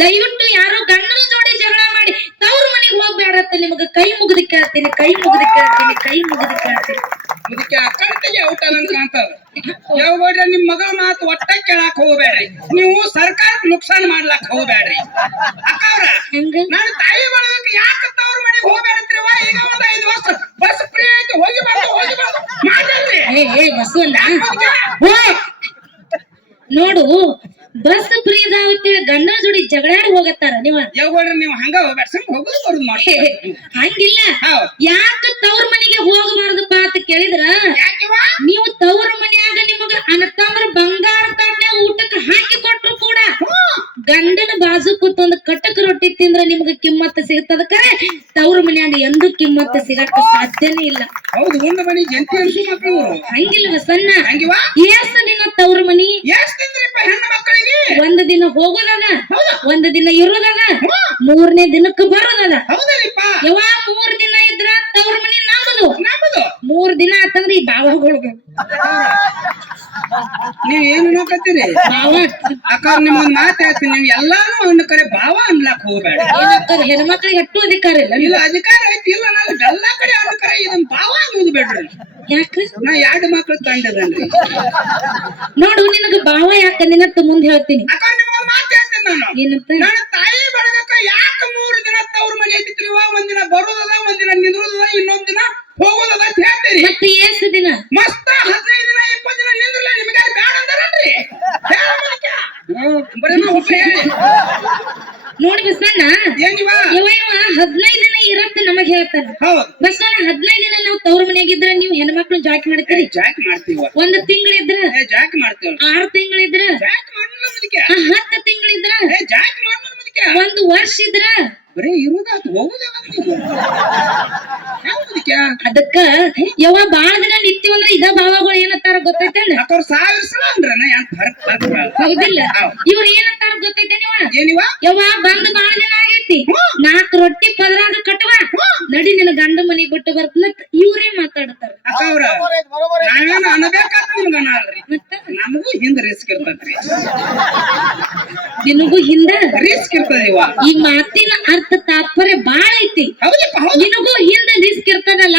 ದಯವಿಟ್ಟು ಯಾರೋ ಗಂಡನ ಜೋಡಿ ಜಗಳ ಮಾಡಿ ತವ್ರ ಮನೆಗೆ ಹೋಗ್ಬೇಡತ್ತ ನಿಮಗ ಕೈ ಮುಗಿದು ಕೇಳ್ತೀನಿ, ಕೈ ಮುಗಿದು ಕೇಳ್ತೀನಿ, ಕೈ ಮುಗಿದು ಕೇಳ್ತೀನಿ. ಇದಕ್ಕೆ ಅಕ್ಕಳಿಗೆ ಔಟ ಅಂತ ಕಾಣ್ತದ. ಯಾವ ನಿಮ್ ಮಗಳ ಮಾತು ಒಟ್ಟ ಕೇಳಾಕ್ ಹೋಗ್ಬೇಡ್ರಿ, ನೀವು ಸರ್ಕಾರಕ್ಕೆ ನುಕ್ಸಾನ್ ಮಾಡ್ಲಾಕ್ ಹೋಗ್ಬೇಡ್ರಿ. ಅಕ್ಕವ್ರ ನಾನು ತಾಯಿ ಬಳಗಕ್ಕೆ ಯಾಕೆ ತವ್ರ ಮನೆಗೆ ಹೋಗ್ಬೇಡ್ತೀವ? ಈಗ ಒಂದ್ 5 ವರ್ಷ ಬಸ್ ಫ್ರೀ ಆಯ್ತು, ಹೋಗಿ ಬಂದು ಮಾಡ್ರಿ. ಏ ಬಸವಲ್ಲ ನೋಡು, ಬಸ್ ಫ್ರೀ ಇದಾವತ್ತೇಳಿ ಗಂಡನ ಜೋಡಿ ಜಗಳಾಡಿ ಹೋಗತ್ತಾರ ನೀವ. ಯಾವಾಗ ನೀವು ಹಂಗ ಹೋಗ್ಬೇಡ, ಸುಮ್ ಹೋಗುದು ಬರುದು ಮಾಡಿ. ಹಂಗಿಲ್ಲ, ಯಾಕ ತವ್ರ ಮನೆಗೆ ಹೋಗಬಾರದಪ್ಪ ಅಂತ ಕೇಳಿದ್ರ, ನೀವು ತವ್ರ ಮನ್ಯಾಗ ನಿಮಗ ಅನತಾಮ್ರ ಬಂಗಾರ ತಾಟ್ನ್ಯಾಗ ಊಟಕ್ಕೆ ಹಾಕಿ ಕೊಟ್ರು ಕೂಡ ಗಂಡನ ಬಾಜು ಕೂತೊಂದು ಕಟಕ್ ರೊಟ್ಟಿ ತಿಂದ್ರ ನಿಮ್ಗ ಕಿಮ್ಮತ್ತ ಸಿಗ್ತದ. ಕರೆ ತವ್ರ ಮನ್ಯಾಗ ಎಂದೂ ಕಿಮ್ಮತ್ತ ಸಿಗಕ್ಕ ಸಾಧ್ಯನೇ ಇಲ್ಲ. ಹೌದು, ಉಂಡ ಮನಿ ಜಂತಿ ಅನ್ಸು ಮಕ್ಕಳು. ಹಂಗಿಲ್ವ ಸಣ್ಣ? ಹಂಗಿವಾ? ಎಷ್ಟ ದಿನ ತವ್ರ ಮನಿ? ಎಷ್ಟ್ ತಿಂದ್ರಿಪ್ಪ ಹೆಣ್ಣು ಮಕ್ಕಳಿಗೆ? ಒಂದ್ ದಿನ ಹೋಗೋದದ, ಒಂದ್ ದಿನ ಇರೋದದ, 3ನೇ ದಿನಕ್ಕೆ ಬರೋದದ. ಯಾವ 3 ದಿನ ಇದ್ರ ತವ್ರ ಮನಿ ನಮ್ಮದು. 3 ದಿನ ಆತಂದ್ರ ಈ ಬಾವಗಳು ನೀವ್ ಏನು ನೋಕತ್ತೀರಿ? ಅಕ್ಕ ನಿಮ್ಮೊಂದ್ ಮಾತು ಹೇಳ್ತೀನಿ, ನೀವು ಎಲ್ಲಾನು ಅನ್ನ ಕರೆ ಭಾವ ಅನ್ಲಾಕ್ ಹೋಗ್ಬೇಡ. ಹೆಣ್ಮಕ್ಳಿಗೆ ಅಟ್ಟು ಅಧಿಕಾರ ಇಲ್ಲ. ಇಲ್ಲ ಅಧಿಕಾರ ಐತಿ, ಇಲ್ಲ ನಾವು ಎಲ್ಲಾ ಕಡೆ ಅನ್ನ ಕರೆ ಇದನ್ ಭಾವ ಅನ್ನೋದು ಬೇಡ್ರಿ. ಯಾಕ್ರಿ? ನಾ 2 ಮಕ್ಳು ತಂದಿದ್ದೇನ್ರಿ. ನೋಡು, ನಿನಗ ಭಾವ ಯಾಕಂದಿನತ್ತ ಮುಂದೆ ಹೇಳ್ತೀನಿ. ಅಕ್ಕ ನಿಮ್ಗೊಂದ್ ಮಾತು ಹೇಳ್ತೀನಿ ನಾನು. ಏನಂತ? ನನ್ನ ತಾಯಿ ಬಳಗಕ್ಕ ಯಾಕೆ 3 ದಿನ ತವ್ರ ಮನೆ ಐತಿತ್ರಿ? ಒಂದಿನ ಬರೋದದ, ಒಂದಿನ ನಿಂದ್ರೋದದ, ಇನ್ನೊಂದ್ ದಿನ ಹೋಗೋದದ ಅಂತ ಹೇಳ್ತೀರಿ. ಮತ್ತೆ ಎಷ್ಟು ದಿನ? ಮಸ್ತ 15 ದಿನ 20 ದಿನ ನಿಂದ್ರಲ್ಲ, ನಿಮ್ಗೆ ಬ್ಯಾಡ ಅಂದಾರನ್ರಿ. ನೋಡಿ ಬಸಣ್ಣ, ಏನಿವ 15 ದಿನ ಇರತ್ತ ನಮಗ್ ಹೇಳ್ತಾರ. ಬಸಣ್ಣ 15 ದಿನ ನಾವು ತವ್ರ ಮನೆಯಾಗಿದ್ರ ನೀವು ಹೆಣ್ಮಕ್ಳು ಜಾಕ್ ಮಾಡ್ತೀರಿ? ಜಾಕ್ ಮಾಡ್ತೀವ. 1 ತಿಂಗಳಿದ್ರ ಜಾಕ್ ಮಾಡ್ತೀವ. 6 ತಿಂಗಳಿದ್ರ ಜಾಕ್ ಮಾಡಲ್ಲ ಮುದಕ್ಕೆ. 10 ತಿಂಗಳಿದ್ರ ಜಾಕ್ ಮಾಡಲ್ಲ ಮುದಕ್ಕೆ. 1 ವರ್ಷ ಇದ್ರ ಬರೀ ಇರುದಾತು ಹೋಗುದೇ ಅದಕ್ಕ ಯಾವ ಬಾಳ ದಿನ ನಿತ್ಯವಂದ್ರ ಇದ ಭಾವಗಳು ಏನಂತಾರ ಗೊತ್ತೈತೇನ? ಅಕ್ಕವ್ರ 1000 ಸಲ ಅಂದ್ರನ ಹೌದಿಲ್ಲ? ಇವ್ರ ಏನಂತಾರ ಗೊತ್ತೈತೆ ಏನಿವ? ಯಾವ ಬಂದ್ ಬಾಳ ದಿನ ಆಗೈತಿ, 4 ರೊಟ್ಟಿ ಪದರಾಗ ಕಟ್ಟುವ, ನಡಿ ನಿನ್ನ ಗಂಡ ಮನಿ ಬಿಟ್ಟು ಬರ್ತನ ಇವ್ರೇ ಮಾತಾಡ್ತಾರ. ಅಕ್ಕವ್ರ ನಾವೇನು ಅನ್ಬೇಕಾದ ನಿಮ್ಗ ಅನಲ್ರಿ, ನಮಗೂ ಹಿಂದ ರಿಸ್ಕ್ ಇರ್ತೈತ್ರಿ. ನಿನಗೂ ಹಿಂದ ರಿಸ್ಕ್ ಇರ್ತದಿವ. ಈ ಮಾತಿನ ಅರ್ಥ ತಾತ್ಪರ್ಯ ಬಾಳ ಐತಿ. ನಿನಗೂ ಹಿಂದ ರಿಸ್ಕ್ ಇರ್ತದಲ್ಲ,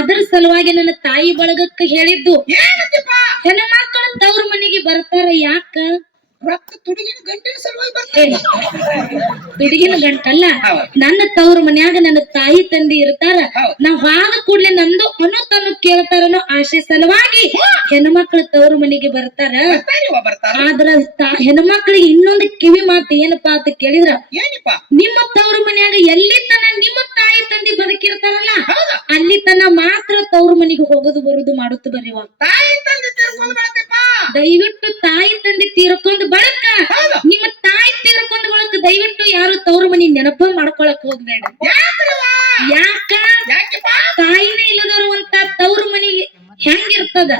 ಅದರ ಸಲುವಾಗಿ ನನ್ನ ತಾಯಿ ಬಳಗಕ್ಕೆ ಹೇಳಿದ್ದು, ಹೆಣ್ಮಕ್ಳು ತವ್ರ ಮನೆಗೆ ಬರ್ತಾರ ಯಾಕ? ರಕ್ತ ತುಡುಗಿನ ಗಂಟಿನ ಸಲುವಾಗಿ ಬರ್ತಾರೆ. ತುಡುಗಿನ ಗಂಟಲ್ಲ, ನನ್ನ ತವ್ರ ಮನ್ಯಾಗ ನನ್ನ ತಾಯಿ ತಂದಿ ಇರ್ತಾರ, ನಾವ್ ಹಾದ ಕೂಡ್ಲೆ ನಂದು ಅನ್ನೋ ಕೇಳ್ತಾರನೋ ಆಶೆ ಸಲುವಾಗಿ ಹೆಣ್ಮಕ್ಳು ತವ್ರ ಮನೆಗೆ ಬರ್ತಾರ. ಆದ್ರ ಹೆಣ್ಮಕ್ಳಿಗೆ ಇನ್ನೊಂದು ಕಿವಿ ಮಾತು ಏನಪ್ಪಾ ಅಂತ ಕೇಳಿದ್ರ, ನಿಮ್ಮ ತವ್ರ ಮನ್ಯಾಗ ಎಲ್ಲಿ ತನ ನಿಮ್ಮ ತಾಯಿ ತಂದಿ ಬದುಕಿರ್ತಾರಲ್ಲ ಅಲ್ಲಿ ತನ ಮಾತ್ರ ತವ್ರ ಮನೆಗೆ ಹೋಗೋದು ಬರುದು ಮಾಡುತ್ತ ಬರೀವ. ದಯವಿಟ್ಟು ತಾಯಿ ತಂದಿ ತೀರ್ಕೊಂಡ್ ಬಳಕ, ನಿಮ್ಮ ತಾಯಿ ತೀರ್ಕೊಂಡ್ ಬಳಕ ದಯವಿಟ್ಟು ಯಾರು ತವ್ರ ಮನಿ ನೆನಪ ಮಾಡ್ಕೊಳಕ್ ಹೋಗ್ಬೇಡ. ಯಾಕ? ತಾಯಿನೇ ಇಲ್ಲದವರು ಅಂತ ತವ್ರ ಮನಿ ಹೆಂಗಿರ್ತದ?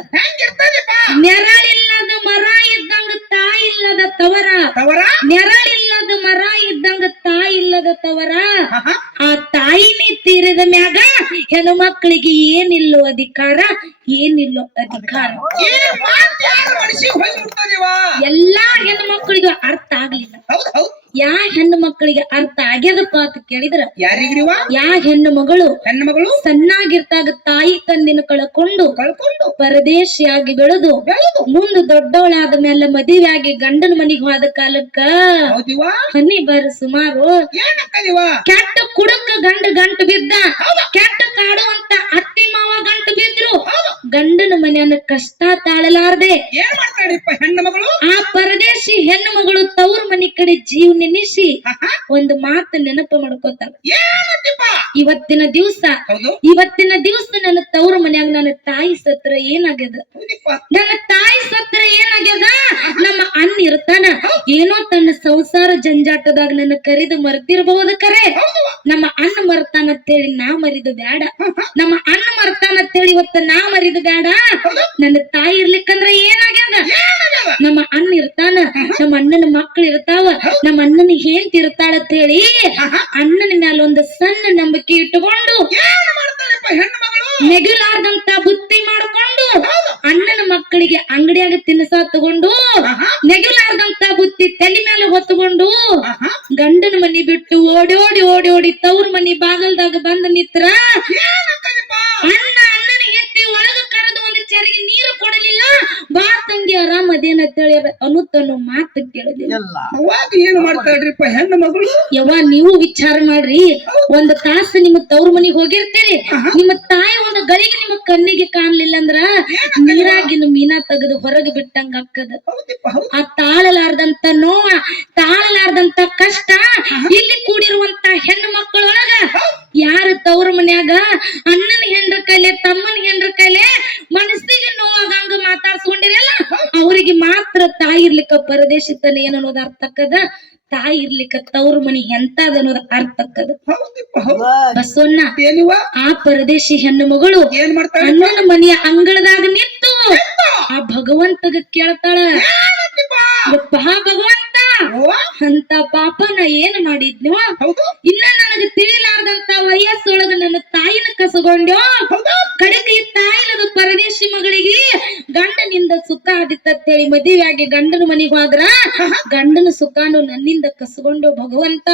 ನೆರಳಿಲ್ಲದ ಮರ ಇದ್ದಂಗ ತಾಯಿ ಇಲ್ಲದ ತವರ, ನೆರಳಿಲ್ಲದ ಮರ ಇದ್ದಂಗ ತಾಯಿ ಇಲ್ಲದ ತವರ. ಆ ತಾಯಿನೇ ತೀರಿದ ಮ್ಯಾಗ ಹೆಣ್ಮಕ್ಳಿಗೆ ಏನಿಲ್ಲೋ ಅಧಿಕಾರ, ಏನಿಲ್ಲೋ ಅಧಿಕಾರ. ಎಲ್ಲಾ ಹೆಣ್ಮಕ್ಳಿಗೂ ಅರ್ಥ ಆಗ್ಲಿಲ್ಲ. ಯಾ ಹೆಣ್ಣು ಮಕ್ಕಳಿಗೆ ಅರ್ಥ ಆಗ್ಯದಪ್ಪ ಅಂತ ಕೇಳಿದ್ರ, ಯಾ ಹೆಣ್ಣು ಮಗಳು ಸಣ್ಣಾಗಿರ್ತಾಗ ತಾಯಿ ತಂದಿನ ಕಳ್ಕೊಂಡು ಪರದೇಶಿಯಾಗಿ ಬೆಳೆದು ಮುಂದೆ ದೊಡ್ಡವಳಾದ ಮೇಲೆ ಮದುವೆಯಾಗಿ ಗಂಡನ ಮನಿಗೆ ಹೋದ ಕಾಲಕ್ಕ ಹನಿ ಬರ ಸುಮಾರು ಕೆಟ್ಟ ಕುಡಕ ಗಂಟು ಬಿದ್ದ, ಕೆಟ್ಟ ಕಾಡುವಂತ ಅತ್ತಿ ಮಾವ ಗಂಟು ಬಿದ್ರು. ಗಂಡನ ಮನೆಯನ್ನ ಕಷ್ಟ ತಾಳಲಾರದೆ ಆ ಪರದೇಶಿ ಹೆಣ್ಣು ಮಗಳು ತವ್ರ ಮನಿ ಕಡೆ ಜೀವ ನೆನೆಸಿ ಒಂದು ಮಾತು ನೆನಪು ಮಾಡ್ಕೋತಾರ. ಇವತ್ತಿನ ದಿವಸ ನನ್ನ ತವ್ರ ಮನ್ಯಾಗ ನನ್ನ ತಾಯಿ ಸತ್ರ ಏನಾಗ್ಯದ, ನನ್ನ ತಾಯಿ ಸತ್ರ ಏನಾಗ್ಯದ, ನಮ್ಮ ಅಣ್ಣ ಇರ್ತಾನ ಏನೋ ತನ್ನ ಸಂಸಾರ ಜಂಜಾಟದಾಗ ನನ್ನ ಕರೆದು ಮರ್ತಿರಬಹುದು. ಕರೆ ನಮ್ಮ ಅಣ್ಣ ಮರ್ತಾನ ಅಂತೇಳಿ ನಾ ಮರಿದು ಬ್ಯಾಡ, ನಮ್ಮ ಅಣ್ಣ ಮರ್ತಾನ ಅಂತೇಳಿ ಇವತ್ತ ನಾ ಮರಿದು ಬ್ಯಾಡ. ನನ್ನ ತಾಯಿ ಇರ್ಲಿಕ್ಕಂದ್ರ ಏನಾಗ್ಯದ, ನಮ್ಮ ಅಣ್ಣ ಇರ್ತಾನ, ನಮ್ಮ ಅಣ್ಣನ ಮಕ್ಳು ಇರ್ತಾವ, ನಮ್ಮ ಅಣ್ಣನ ಹೆಂಡತಿ ಇರ್ತಾಳ ಅಂತ ಹೇಳಿ ಅಣ್ಣನ ಮ್ಯಾಲ ಒಂದು ಸಣ್ಣ ನಂಬಿಕೆ ಇಟ್ಟುಕೊಂಡು ನೆಗಲಾರ್ದಂತ ಬುತ್ತಿ ಮಾಡ್ಕೊಂಡು ಅಣ್ಣನ ಮಕ್ಕಳಿಗೆ ಅಂಗಡಿಯಾಗ ತಿನ್ನಸ ತಗೊಂಡು ನೆಗಲಾರ್ದಂತ ಬುತ್ತಿ ತಲೆ ಮೇಲೆ ಹೊತ್ತುಕೊಂಡು ಗಂಡನ ಮನಿ ಬಿಟ್ಟು ಓಡಿ ಓಡಿ ಓಡಿ ಓಡಿ ತವ್ರ ಮನಿ ಬಾಗಲ್ದಾಗ ಬಂದ ನಿತ್ರ ಅಣ್ಣನ ಎತ್ತಿ ಒಳಗ ಕರೆದು ಒಂದು ಚರಿಗೆ ನೀರು ಕೊಡಲಿಲ್ಲ. ಬಾ ತಂಗಿ ಆರಾಮ್ ಅದೇನ ಅಂತೇಳಿ ಅನ್ನುತ್ತನ್ನು ಮಾತು ಕೇಳಲಿಲ್ಲ. ಏನು ಮಾಡ್ತಾಳ್ರಿಪ್ಪ ಹೆಣ್ಣು ಮಗಳು? ಯವ್ವ ನೀವು ವಿಚಾರ ಮಾಡ್ರಿ, ಒಂದ್ ತಾಸು ನಿಮ್ಮ ತವ್ರ ಮನಿಗ್ ಹೋಗಿರ್ತೀರಿ, ನಿಮ್ಮ ತಾಯಿ ಒಂದು ಗಳಿಗೆ ನಿಮ್ಮ ಕಣ್ಣಿಗೆ ಕಾಣ್ಲಿಲ್ಲ ಅಂದ್ರ ನೀರಾಗಿನ ಮೀನಾ ತೆಗೆದು ಹೊರಗೆ ಬಿಟ್ಟಂಗ ಅಕ್ಕದ. ಆ ತಾಳಲಾರ್ದಂತ ನೋವ, ತಾಳಲಾರ್ದಂತ ಕಷ್ಟ ಇಲ್ಲಿ ಕೂಡಿರುವಂತ ಹೆಣ್ಣು ಮಕ್ಕಳೊಳಗ ಯಾರ ತವ್ರ ಮನ್ಯಾಗ ಅಣ್ಣನ ಹೆಂಡ್ರ ಕೈಲೆ ತಮ್ಮನ ಹೆಂಡ್ರ ಕೈಲೆ ಮನಸ್ಸಿಗೆ ನೋವಾಗಂಗ ಮಾತಾಡ್ಸ್ಕೊಂಡಿರಲ್ಲ, ಅವ್ರಿಗೆ ಮಾತ್ರ ತಾಯಿ ಇರ್ಲಿಕ್ಕ ಪರದೇಶಿತನ ಏನ್ ಅನ್ನೋದು ಅರ್ಥಕ್ಕದ, ತಾಯಿ ಇರ್ಲಿಕ್ಕ ತವ್ರ ಮನಿ ಎಂತದ ಅನ್ನೋದು ಅರ್ಥಕ್ಕದ. ಬಸವಣ್ಣ ಆ ಪರದೇಶಿ ಹೆಣ್ಣು ಮಗಳು ಅಣ್ಣನ ಮನೆಯ ಅಂಗಳದಾಗ ನಿಂತು ಆ ಭಗವಂತಗ ಕೇಳ್ತಾಳ, ಭಗವಂತ ಅಂತ ಪಾಪ ನಾ ಏನ್ ಮಾಡಿದ್ನೋ, ಇನ್ನ ನನಗ ತಿಳಿಲಾರ್ದಂತ ವಯಸ್ಸೊಳಗ ನನ್ನ ತಾಯಿನ ಕಸಗೊಂಡ್ಯೋ, ಕಡೆಗೆ ಈ ತಾಯಿನದು ಪರದೇಶಿ ಮಗಳಿಗೆ ಗಂಡನಿಂದ ಸುಖ ಆದಿತ್ತಂತೇಳಿ ಮದುವೆಯಾಗಿ ಗಂಡನ ಮನೆಗೆ ಹೋದ್ರ ಗಂಡನ ಸುಖಾನು ನನ್ನಿಂದ ಕಸಗೊಂಡು ಭಗವಂತ.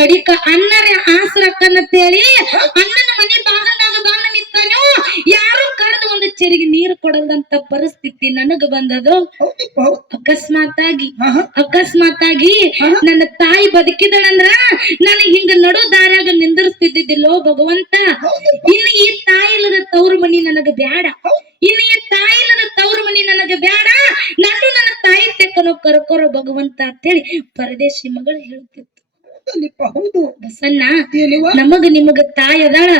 ಕಡಿಕ ಅಣ್ಣರ ಆಸರಕ್ಕನ್ನಂತೇಳಿ ಅಣ್ಣನ ಮನೆ ಬಾಗಲ್ದಾಗ ಬಂದ ನಿಂತಾನೋ, ಯಾರು ಕರೆದು ಒಂದು ಚೆರಿಗೆ ನೀರು ಕೊಡಲ್ದಂತ ಪರಿಸ್ಥಿತಿ ನನಗ ಬಂದದು. ಅಕಸ್ಮಾತ್ ಆಗಿ ನನ್ನ ತಾಯಿ ಬದುಕಿದಳಂದ್ರ ನಾನು ಹಿಂಗ ನಡು ದಾರ್ಯಾಗ ನಿಂದಿರ್ಸ್ತಿದ್ದಿಲ್ಲೋ ಭಗವಂತ. ಇನ್ನು ಈ ತಾಯಿಲದ ತವ್ರ ಮನಿ ನನಗ ಬ್ಯಾಡ, ಇನ್ನು ಈ ತಾಯಿಲದ ತವ್ರ ಮನಿ ನನಗ ಬ್ಯಾಡ, ನನ್ನ ತಾಯಿ ತೆಕ್ಕನೋ ಕರ್ಕೊರೋ ಭಗವಂತ ಅಂತೇಳಿ ಪರದೇಶಿ ಮಗಳು ಹೇಳ್ತಿತ್ತು. ಬಸಣ್ಣ ನಮಗ ನಿಮಗ ತಾಯಿ ಅದಾಳ,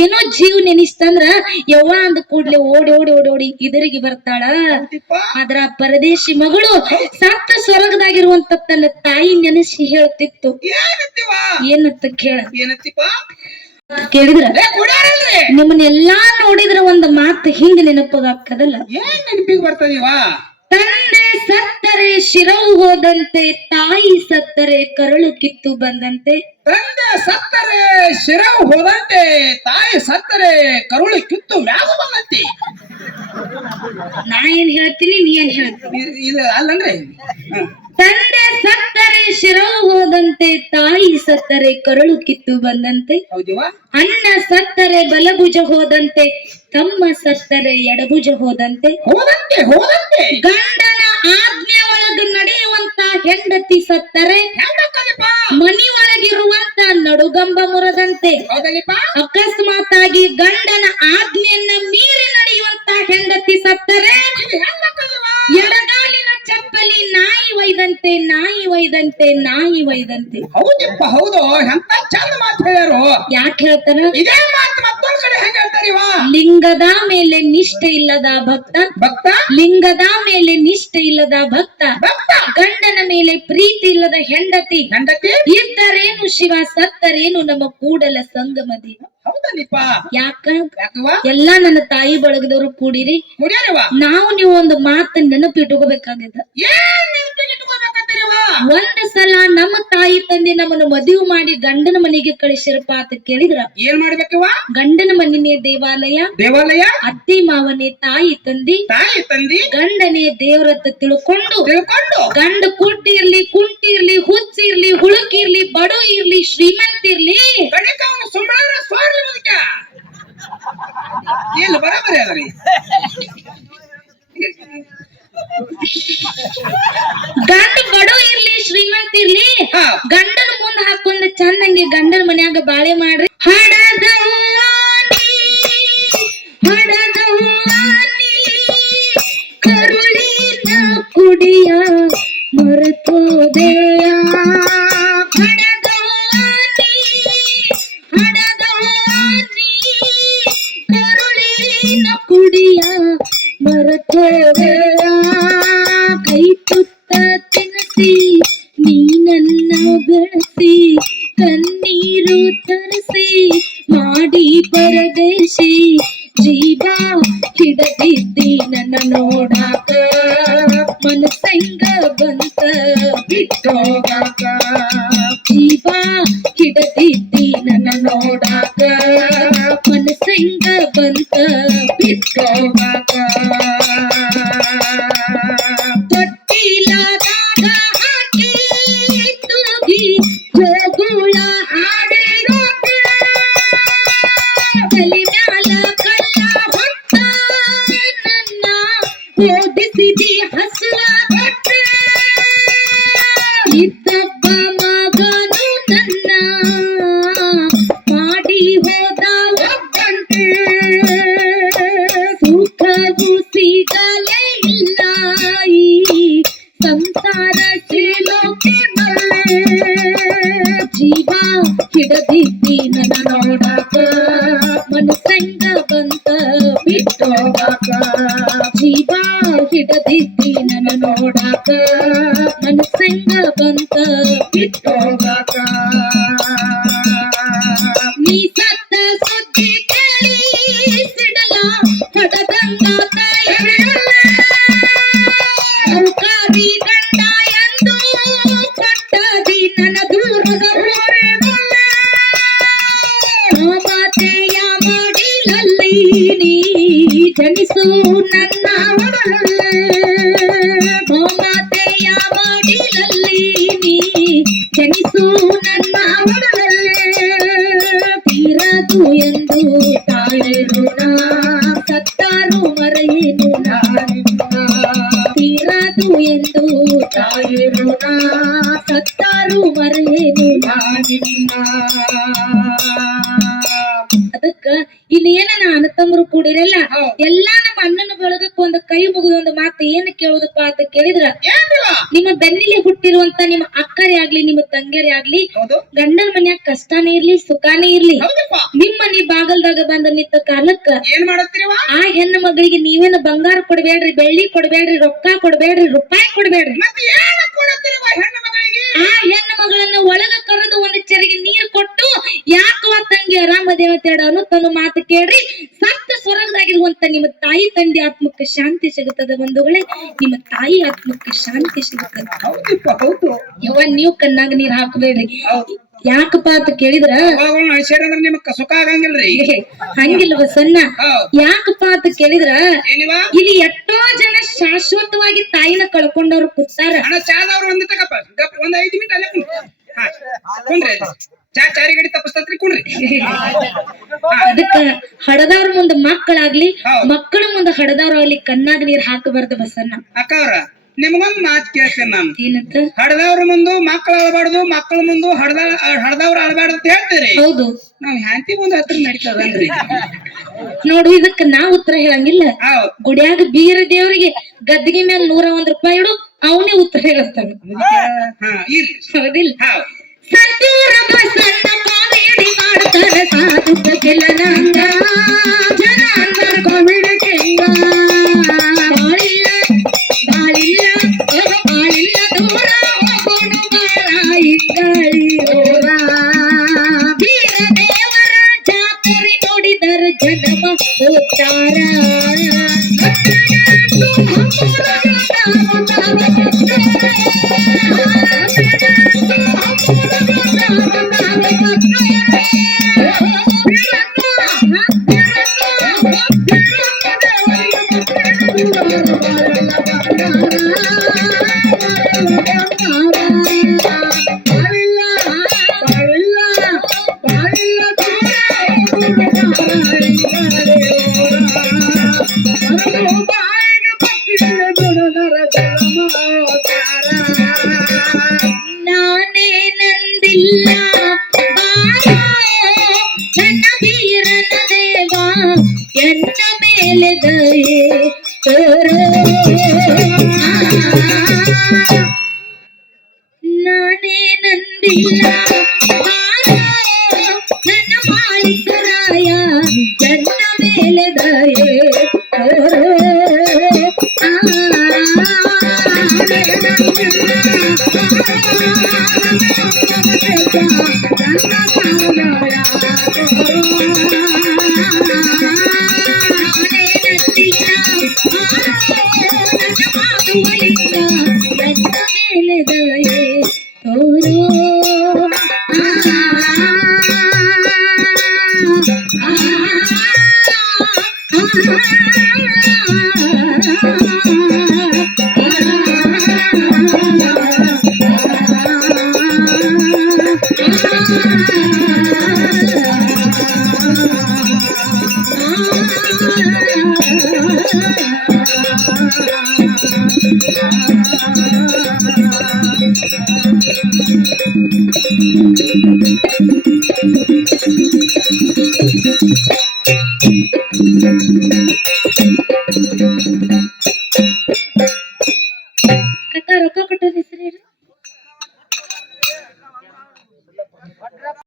ಏನೋ ಜೀವ ನೆನಿಸ್ತಂದ್ರ ಯವ್ವ ಅಂದ ಕೂಡ್ಲೆ ಓಡಿ ಓಡಿ ಓಡಿ ಓಡಿ ಇದರಿಗೆ ಬರ್ತಾಳ. ಆದ್ರ ಪರದೇಶಿ ಮಗಳು ಸತ್ತ ಸ್ವರ್ಗದಾಗಿರುವಂತ ತನ್ನ ತಾಯಿ ನೆನೆಸಿ ಹೇಳ್ತಿತ್ತು. ಏನಂತ ಕೇಳಿದ್ರ ನಿಮ್ಮನ್ನೆಲ್ಲಾ ನೋಡಿದ್ರ ಒಂದ್ ಮಾತು ಹಿಂಗ ನೆನಪಾಗಕ್ಕದಲ್ಲ, ನೆನಪಿಗೆ ಬರ್ತದೀವಾ? ತಂದೆ ಸತ್ತರೆ ಶಿರವು ಹೋದಂತೆ, ತಾಯಿ ಸತ್ತರೆ ಕರಳು ಕಿತ್ತು ಬಂದಂತೆ. ತಂದೆ ಸತ್ತರೆ ಶಿರವು ಹೋದಂತೆ, ತಾಯಿ ಸತ್ತರೆ ಕರುಳು ಕಿತ್ತು ಮ್ಯಾಗ ಬಂದಂತೆ. ನಾ ಏನ್ ಹೇಳ್ತೀನಿ, ನೀ ಏನ್ ಹೇಳ್ತೀನಿ? ಇದು ಅಲ್ಲಂದ್ರೆ ತಂದೆ ಸತ್ತರೆ ಶಿರವು ಹೋದಂತೆ, ತಾಯಿ ಸತ್ತರೆ ಕರುಳು ಕಿತ್ತು ಬಂದಂತೆ. ಅಣ್ಣ ಸತ್ತರೆ ಬಲಭುಜ ಹೋದಂತೆ, ತಮ್ಮ ಸತ್ತರೆ ಎಡಭುಜ ಹೋದಂತೆ. ಗಂಡನ ಆಜ್ಞೆ ಒಳಗ ನಡೆಯುವಂತ ಹೆಂಡತಿ ಸತ್ತರೆ ಮನಿ ಒಳಗಿರುವಂತ ನಡುಗಂಬ ಮುರದಂತೆ. ಅಕಸ್ಮಾತ್ ಆಗಿ ಗಂಡನ ಆಜ್ಞೆಯನ್ನ ಮೀರಿ ನಡೆಯುವಂತ ಹೆಂಡತಿ ಸತ್ತರೆ ಎಡಗಾಲಿನ ಚಪ್ಪಲಿ ನಾಯಿ ಒಯ್ದಂತೆ, ನಾಯಿ ಒಯ್ದಂತೆ, ನಾಯಿ ಒಯ್ದಂತೆ. ಹೌದಪ್ಪ ಹೌದು, ಎಂತ ಚಂದ ಮಾತು ಹೇಳ್ಯಾರು. ಯಾಕೆ ಹೇಳ್ತಾರ? ಇದೇ ಮಾತು ಮತ್ತೊಂದ್ ಕಡೆ ಹೆಂಗ ಹೇಳ್ತಾರಿವಾ? ಲಿಂಗದ ಮೇಲೆ ನಿಷ್ಠೆ ಇಲ್ಲದ ಭಕ್ತ, ಲಿಂಗದ ಮೇಲೆ ನಿಷ್ಠೆ ಇಲ್ಲದ ಭಕ್ತ, ಗಂಡನ ಮೇಲೆ ಪ್ರೀತಿ ಇಲ್ಲದ ಹೆಂಡತಿ, ಇದ್ದರೇನು ಶಿವ ಸತ್ತರೇನು ನಮ್ಮ ಕೂಡಲ ಸಂಗಮ ದೇವ. ಯಾಕ ಎಲ್ಲಾ ನನ್ನ ತಾಯಿ ಬಳಗದವರು ಕೂಡಿರಿ, ನಾವು ನೀವು ಒಂದು ಮಾತನ್ನ ನೆನಪಿಟ್ಕೋಬೇಕಾಗಿದ್ದ. ಒಂದ್ ಸಲ ನಮ್ಮ ತಾಯಿ ತಂದೆ ನಮ್ಮನ್ನು ಮದುವೆ ಮಾಡಿ ಗಂಡನ ಮನೆಗೆ ಕಳಿಸಿರಪ್ಪ ಅಂತ ಕೇಳಿದ್ರ ಏನ್ ಮಾಡ್ಬೇಕವ? ಗಂಡನ ಮನೆನೇ ದೇವಾಲಯ, ಅತ್ತಿ ಮಾವನೇ ತಾಯಿ ತಂದಿ, ಗಂಡನೇ ದೇವ್ರತ್ತ ತಿಳ್ಕೊಂಡು ಗಂಡ ಕುಟ್ಟಿ ಇರ್ಲಿ, ಕುಂಟಿ ಇರ್ಲಿ, ಹುಚ್ಚಿ ಇರ್ಲಿ, ಹುಳುಕಿ ಇರ್ಲಿ, ಬಡ ಇರ್ಲಿ, ಶ್ರೀಮಂತ ಇರ್ಲಿ, ಬರಾಬರಿ ಅದರಿ. ಗಂಡ ಬಡ ಇರ್ಲಿ, ಶ್ರೀಮಂತ ಇರ್ಲಿ, ಗಂಡನ ಮುಂದೆ ಹಾಕೊಂಡ್ ಚಂದಂಗೆ ಗಂಡನ ಮನ್ಯಾಗ ಬಾಳೆ ಮಾಡ್ರಿ. ಕರುಳಿನ ಕುಡಿಯ ಮರೆತೋದೆಯ, ಕರುಳಿನ ಕುಡಿಯ ಮರೆತೋದೆಯ, ಕೈ ತುತ್ತ ತಿನ್ನಿಸಿ ನೀ ನನ್ನ ಬೆಳೆಸಿ, ಕಣ್ಣೀರು ತರಿಸಿ ಮಾಡಿ ಪರದೇಶಿ, ಜೀವ ಹಿಡದಿದ್ದಿ ನನ್ನ ನೋಡಾಕ, ಮನಸ್ಸಂಗ ಬಂತ ಬಿಟ್ಟೋಗಾಕ, ಜೀವ ಹಿಡದಿದ್ದಿ ನನ್ನ ನೋಡಾಕ, ಮನಸ್ಸಂಗ ಮಗನು ನನ್ನ ಮಾಡಿ ಹೋದ ಒಬ್ಬಂತೆ ಸುಖವು ಸಿಗಲೇ ಇಲ್ಲ ಈ ಸಂಸಾರ ಸಿಲೋಕಿನಲ್ಲೇ ಜೀವ ಹಿಡದಿದ್ದಿ ನನ್ನ ನೋಡಕ ಮನಸ್ಸಂಗ ಬಂತ ಬಿಟ್ಟೋಗಾಕ ಜೀವ ಹಿಡದಿದ್ದಿ ನನ್ನ ನೋಡಾಕ ಮನಸ್ಸಂಗ ಬಂತ ಬಿಟ್ಟೋಗಾಕ ನೀ ಸತ್ತ ಸುದ್ದಿ ಕೇಳಿ ಸಿಡಲ ಹೊಡದಂಗ ಸರ್ಕಾರಿ ಗಂಡ ಎಂದು ಕಟ್ಟದಿ ನನ್ನ ದೂರದ ಮಾತೆಯ ಮಾಡಿಲಲ್ಲಿ ನೀ ಜನಿಸು ನನ್ನ ಒಡಲಲ್ಲೇ ಮಾತೆಯ ಮಾಡಿಲಲ್ಲಿ ನೀ ಜನಿಸು ನನ್ನ ಒಡಲಲ್ಲೇ ತೀರದು ಎಂದು ತಾಳೇನು ಸತ್ತಾರು ಮರೆಯೇನು ತೀರದು ಎಂದು ತಾಳೇನು ಸತ್ತಾರು ಮರೆಯೇನು ಅದಕ್ಕ ಇಲ್ಲಿ ಏನ ಅಣ್ಣ ತಮ್ಮರು ಕೂಡಿರಲ್ಲ ಎಲ್ಲಾ ನಮ್ಮ ಅಣ್ಣನ ಬಳಗಕ್ಕೆ ಒಂದು ಕೈ ಮುಗಿದ ಒಂದು ಮಾತು ಏನ್ ಕೇಳುದಪ್ಪ ಅಂತ ಕೇಳಿದ್ರ ನಿಮ್ಮ ಬೆನ್ನಿಲಿ ಹುಟ್ಟಿರುವಂತ ನಿಮ್ಮ ಅಕ್ಕರೇ ಆಗ್ಲಿ ನಿಮ್ಮ ತಂಗಿಯರೇ ಆಗ್ಲಿ ಗಂಡನ ಮನ್ಯಾಗ ಕಷ್ಟನೇ ಇರ್ಲಿ ಸುಖಾನೇ ಇರ್ಲಿ ನಿಮ್ಮ ಮನಿ ಬಾಗಲ್ದಾಗ ಬಂದ ನಿಂತ ಕಾಲಕ್ಕ ಏನ್ ಮಾಡತ್ತೀರವ ಆ ಹೆಣ್ಣು ಮಗಳಿಗೆ ನೀವೇನ ಬಂಗಾರ ಕೊಡ್ಬೇಡ್ರಿ ಬೆಳ್ಳಿ ಕೊಡ್ಬೇಡ್ರಿ ರೊಕ್ಕ ಕೊಡ್ಬೇಡ್ರಿ ರೂಪಾಯಿ ಕೊಡ್ಬೇಡ್ರಿ ಮತ್ತೆ ಏನ್ ಕೊಡತ್ತೀರವ ಹೆಣ್ಣು ಮಗಳಿಗೆ ಆ ಹೆಣ್ಣು ಮಗಳನ್ನ ಒಳಗ ಕರೆದು ಒಂದು ಚೆರಿಗೆ ನೀರ್ ಕೊಟ್ಟು ಯಾಕವ ತಂಗಿ ಆರಾಮದೇವತೆ ಅನ್ನೋ ತನ್ನ ಮಾತು ಕೇಳ್ರಿ ಸತ್ತ ಸ್ವರ್ಗದಾಗಿರುವಂತ ನಿಮ್ಮ ತಾಯಿ ತಂದೆ ಆತ್ಮಕ್ಕೆ ಶಾಂತಿ ಸಿಗುತ್ತದೆ ಬಂಧುಗಳೇ ನಿಮ್ಮ ತಾಯಿ ಆತ್ಮಕ್ಕೆ ಶಾಂತಿ ಸಿಗುತ್ತದೆ ಯವ್ವ ನೀವು ಕಣ್ಣಾಗ ನೀರ್ ಹಾಕಬೇಡ್ರಿ ಯಾಕಪ್ಪ ಅಂತ ಕೇಳಿದ್ರ ನಿಮಕ್ಕ ಸುಖ ಆಗಂಗಿಲ್ರಿ ಹಂಗಿಲ್ವ ಸಣ್ಣ ಯಾಕಪ್ಪ ಅಂತ ಕೇಳಿದ್ರ ಇಲ್ಲಿ ಎಷ್ಟೋ ಜನ ಶಾಶ್ವತವಾಗಿ ತಾಯಿನ ಕಳ್ಕೊಂಡವ್ರು ಕೂತಾರ ಒಂದ್ 5 ಮಿನಿಟ್ ಅಲ್ಲೇ ಕುಂಡ್ರಿ ಚಾರಿ ಗಡಿ ತಪ್ಪಿಸ್ತತ್ರಿ ಕುಣ್ರಿ ಅದಕ್ಕ ಹಡದವ್ರ ಮುಂದ ಮಕ್ಕಳಾಗ್ಲಿ ಮಕ್ಕಳ ಮುಂದ ಹಡದವ್ರಾಗ್ಲಿ ಕಣ್ಣಾಗ ನೀರ್ ಹಾಕಬಾರ್ದು ಬಸಣ್ಣ ಅಕ್ಕವ್ರ ನಿಮ್ಗೊಂದ್ ಮಾತ್ ಕೇಳ್ತೇನೆ ನಾನು ಏನಂತ ಹಡದವ್ರ ಮುಂದು ಮಕ್ಕಳು ಅಳಬಾರ್ದು ಮಕ್ಕಳ ಮುಂದು ಹಡದವ್ರ ಅಳಬಾರ್ದು ಅಂತ ಹೇಳ್ತೀರಿ ಹೌದು ನಾವ್ ಹ್ಯಾಂತಿ ಮುಂದೆ ಹತ್ರ ನಡೀತದನ್ರಿ ನೋಡು ಇದಕ್ಕ ನಾ ಉತ್ತರ ಹೇಳಂಗಿಲ್ಲ ಗುಡಿಯಾಗ ಬೀರ ದೇವ್ರಿಗೆ ಗದ್ದಿಗೆ ಮ್ಯಾಲ 101 ರೂಪಾಯಿ ಇಡು ಅವನೇ ಉತ್ತರ ಹೇಳ್ತಾನ ಹೌದಿಲ್ಲ ಸತ್ತೂರ ಬಸಣ್ಣ ಕಾಮಿಡಿ ಮಾಡ್ತಾರ ಸಾಧುಕ ಕೆಲನಂಗ ಜನ ಅಂದರ ಕಾಮಿಡಿ ಕೆಂಗ ಬಾಳಿಲ್ಲ ಬಾಳಿಲ್ಲ ಬಾಳಿಲ್ಲ ದೂರ ಹೋಗೋಣ ಬಾಳ ಇಂಗಾಳಿ ಓರ ಬೀರ ದೇವರ ಜಾತ್ರೆ ನೋಡಿದರ ಜನ್ಮ ಹೋಗ್ತಾರ ನಾನೇ ನಂದಿಲ್ಲ ನನ್ನ ವೀರನ ದೇವ ಎನ್ನ ಮೇಲೆ ದಯೆ ತೋರೋ ನಾನೇ ನಂದಿಲ್ಲ ನನ್ನ ಮಾಲೀಕರಾಯ ಎನ್ನ ಮೇಲೆ ದಯೆ ತೋರೋ Thank you.